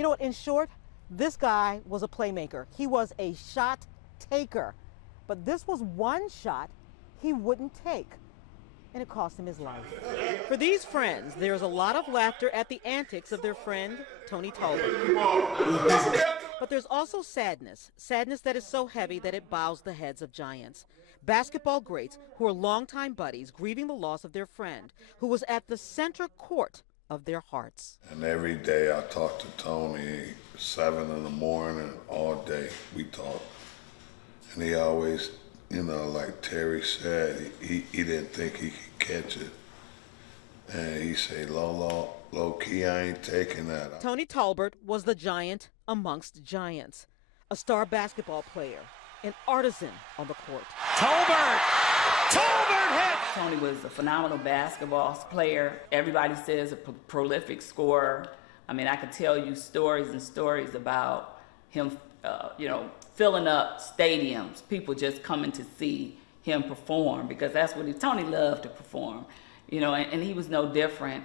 You know what, in short, this guy was a playmaker. He was a shot taker. But this was one shot he wouldn't take, and it cost him his life. For these friends, there's a lot of laughter at the antics of their friend, Tony Tolbert. But there's also sadness that is so heavy that it bows the heads of giants. Basketball greats who are longtime buddies grieving the loss of their friend, who was at the center court of their hearts. And every day I talk to Tony, 7 in the morning, all day we talk. And he always, you know, like Terry said, he didn't think he could catch it. And he said, low key, I ain't taking that. Tony Tolbert was the giant amongst giants, a star basketball player, an artisan on the court. Tolbert hit! Tony was a phenomenal basketball player. Everybody says a prolific scorer. I mean, I could tell you stories and stories about him, filling up stadiums, people just coming to see him perform, because that's what Tony loved to perform, and he was no different.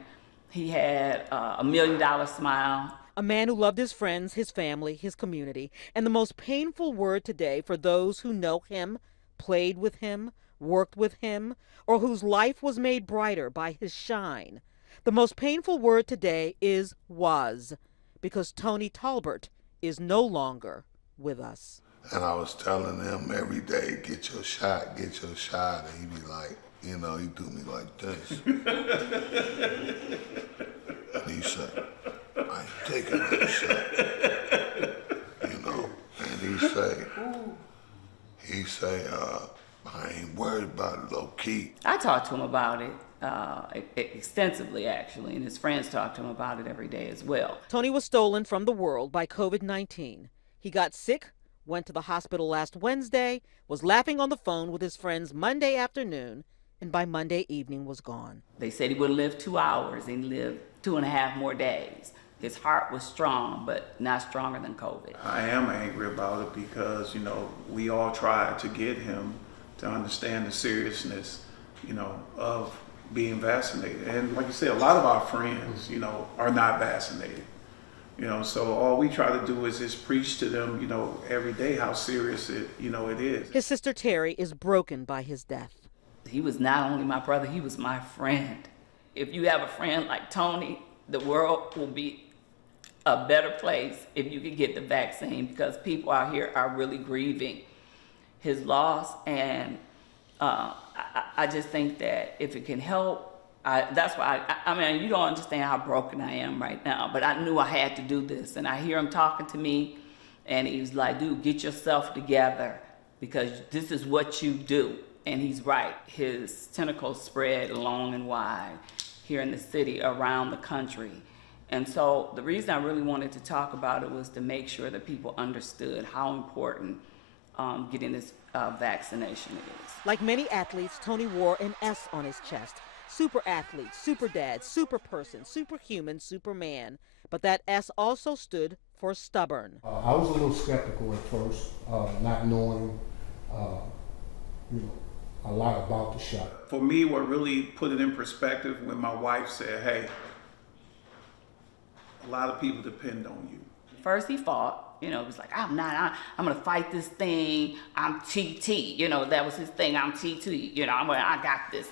He had a $1 million smile. A man who loved his friends, his family, his community, and the most painful word today for those who know him, played with him, worked with him, or whose life was made brighter by his shine. The most painful word today is was, because Tony Tolbert is no longer with us. And I was telling him every day, get your shot. And he'd be like, he'd do me like this. And he said, I ain't taking that shot. And he say, I ain't worried about it, low key. I talked to him about it extensively, actually, and his friends talked to him about it every day as well. Tony was stolen from the world by COVID-19. He got sick, went to the hospital last Wednesday, was laughing on the phone with his friends Monday afternoon, and by Monday evening was gone. They said he would live 2 hours, and he lived 2.5 more days. His heart was strong, but not stronger than COVID. I am angry about it because, we all tried to get him to understand the seriousness, of being vaccinated. And like you said, a lot of our friends, are not vaccinated. So all we try to do is just preach to them, every day how serious it is. His sister Terry is broken by his death. He was not only my brother, he was my friend. If you have a friend like Tony, the world will be a better place if you can get the vaccine, because people out here are really grieving his loss. And I just think that if it can help, that's why, you don't understand how broken I am right now, but I knew I had to do this. And I hear him talking to me, and he's like, dude, get yourself together, because this is what you do. And he's right. His tentacles spread long and wide here in the city, around the country. And so the reason I really wanted to talk about it was to make sure that people understood how important getting this vaccination is. Like many athletes, Tony wore an S on his chest. Super athlete, super dad, super person, superhuman, superman. But that S also stood for stubborn. I was a little skeptical at first, not knowing a lot about the shot. For me, what really put it in perspective when my wife said, hey, a lot of people depend on you. First he fought, he was like, I'm gonna fight this thing, I'm TT, that was his thing, I'm TT, I got this.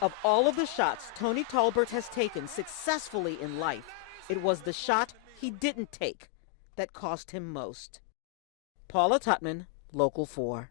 Of all of the shots Tony Tolbert has taken successfully in life, it was the shot he didn't take that cost him most. Paula Tutman, Local 4.